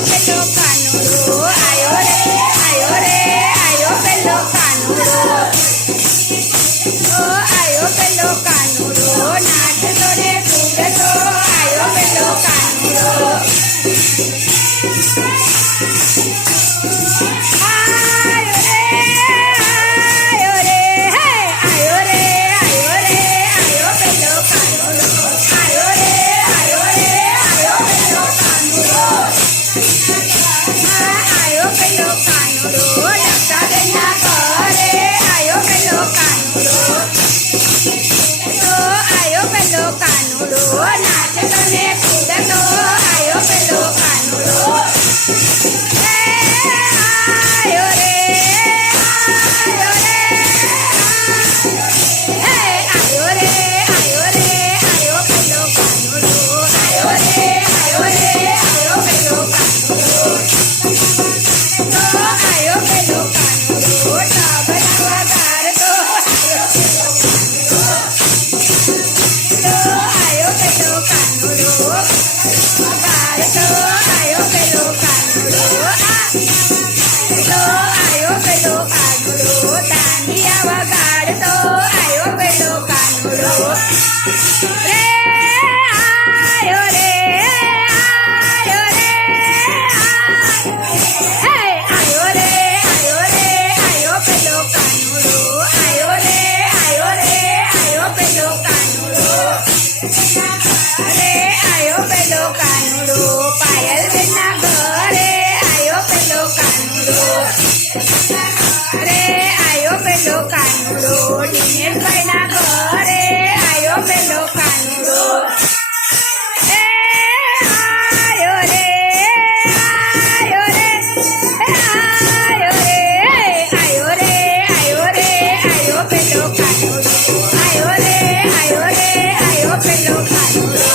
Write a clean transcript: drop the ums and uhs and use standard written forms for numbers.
પેલો કાનુડો આયો રે આયો રે આયો પેલો કાનુડો આયો પેલો કાનુડો નાચતો ને કૂદતો આયો પેલો કાનુડો નાચતો ને કૂદતો આયો પેલો કાનુડો આયો રે આયો રે આયો રે આયો રે આયો પેલો કાનુડો આયો રે આયો રે આયો પેલો કાનુડો આયો પેલો કાનુડો ટાબરા વગાડતો આયો પેલો કાનુડો આયો પેલો કાનુડો આયો પેલો કાનુડો દાંડિયા વગાડતો આયો પેલો કાનુડો રે આયો રે આયો રે આયો રે આયો રે આયો પેલો કાનુડો આયો રે આયો રે આયો પેલો કાનુડો આયો પેલો કાનુડો પાયલ બેના ઘરે આયો પેલો કાનુડો આયો પેલો કાનુડો દિનેશભાઈના ઘરે આયો પેલો કાનુડો આયો રે આયો રે આયો રે આયો રે આયો રે આયો પેલો કાનુડો આયો રે આયો રે આયો પેલો કાનુડો